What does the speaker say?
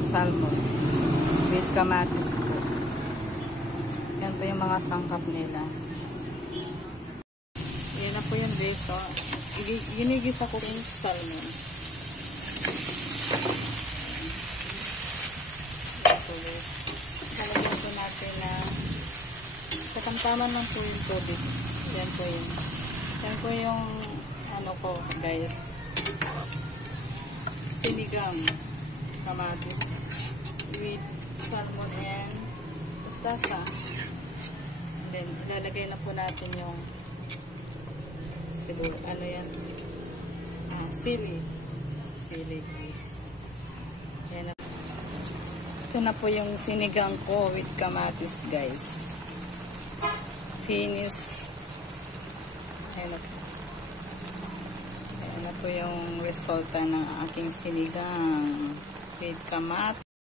salmon with kamatis po. Yan po yung mga sangkap nila. Yan na po yun guys. So, ginigisa ko yung salmon. Ito guys. Talagyan po natin na katamtaman lang po yung tubig. Yan po yun. Yan po yung ano ko guys. Sinigang kamatis with salmon and mustasa. And then ilalagay na po natin yung siguro ano yan, sili guys. Yan na. Ito na po yung sinigang ko with kamatis guys. Finish. Ayan na po. Ayan na po yung resulta ng aking sinigang with kamatis.